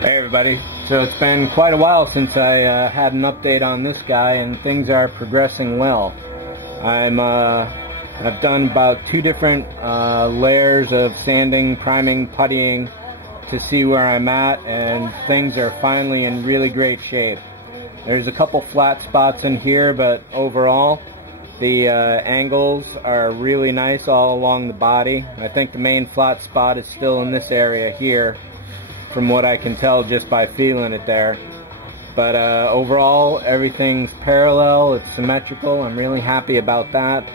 Hey everybody, so it's been quite a while since I had an update on this guy, and things are progressing well. I've done about 2 different layers of sanding, priming, puttying to see where I'm at, and things are finally in really great shape. There's a couple flat spots in here, but overall the angles are really nice all along the body. I think the main flat spot is still in this area here, from what I can tell just by feeling it there. But overall, everything's parallel, it's symmetrical. I'm really happy about that.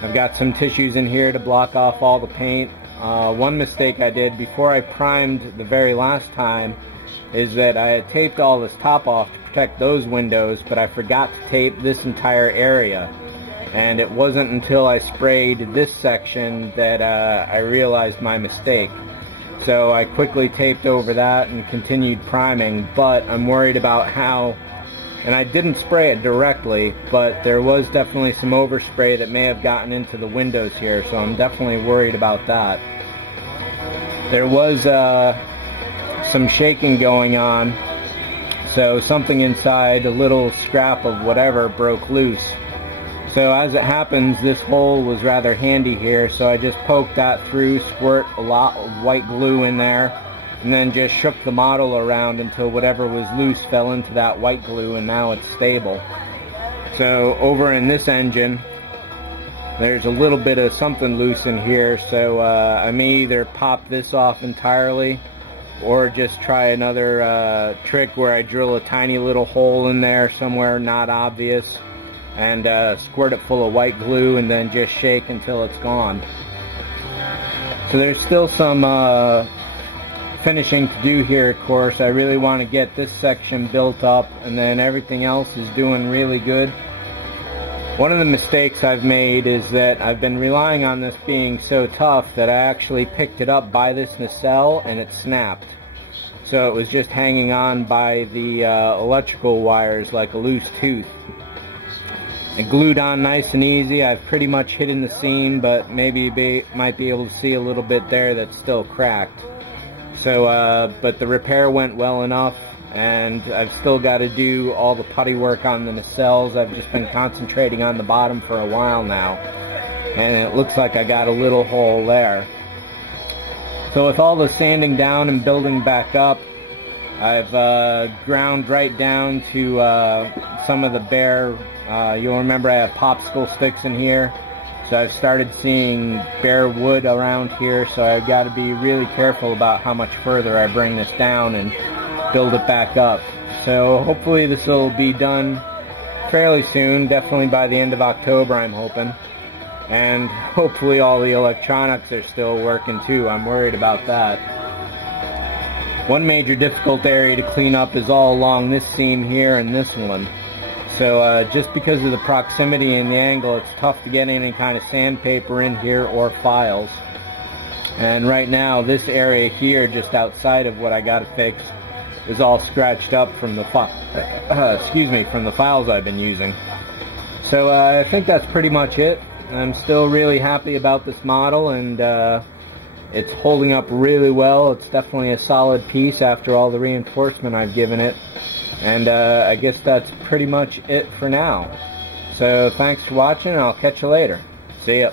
I've got some tissues in here to block off all the paint. One mistake I did before I primed the very last time is that I had taped all this top off to protect those windows, but I forgot to tape this entire area. And it wasn't until I sprayed this section that I realized my mistake. So I quickly taped over that and continued priming, but I'm worried about how, and I didn't spray it directly, but there was definitely some overspray that may have gotten into the windows here, so I'm definitely worried about that. There was some shaking going on, so something inside, a little scrap of whatever, broke loose. So as it happens, this hole was rather handy here, so I just poked that through, squirt a lot of white glue in there, and then just shook the model around until whatever was loose fell into that white glue, and now it's stable. So over in this engine, there's a little bit of something loose in here, so I may either pop this off entirely or just try another trick where I drill a tiny little hole in there somewhere not obvious, and squirt it full of white glue and then just shake until it's gone. So there's still some finishing to do here, of course. I really want to get this section built up, and then everything else is doing really good. One of the mistakes I've made is that I've been relying on this being so tough that I actually picked it up by this nacelle and it snapped. So it was just hanging on by the electrical wires like a loose tooth. It glued on nice and easy. I've pretty much hidden the seam, but maybe you might be able to see a little bit there that's still cracked. So, but the repair went well enough, and I've still got to do all the putty work on the nacelles. I've just been concentrating on the bottom for a while now, and it looks like I got a little hole there. So with all the sanding down and building back up, I've ground right down to some of the bare, you'll remember I have popsicle sticks in here, so I've started seeing bare wood around here, so I've got to be really careful about how much further I bring this down and build it back up. So hopefully this will be done fairly soon, definitely by the end of October I'm hoping. And hopefully all the electronics are still working too. I'm worried about that. One major difficult area to clean up is all along this seam here and this one. So just because of the proximity and the angle, it's tough to get any kind of sandpaper in here or files. And right now, this area here, just outside of what I got to fix, is all scratched up from the from the files I've been using. So I think that's pretty much it. I'm still really happy about this model, and it's holding up really well. It's definitely a solid piece after all the reinforcement I've given it. And I guess that's pretty much it for now. So thanks for watching, and I'll catch you later. See ya.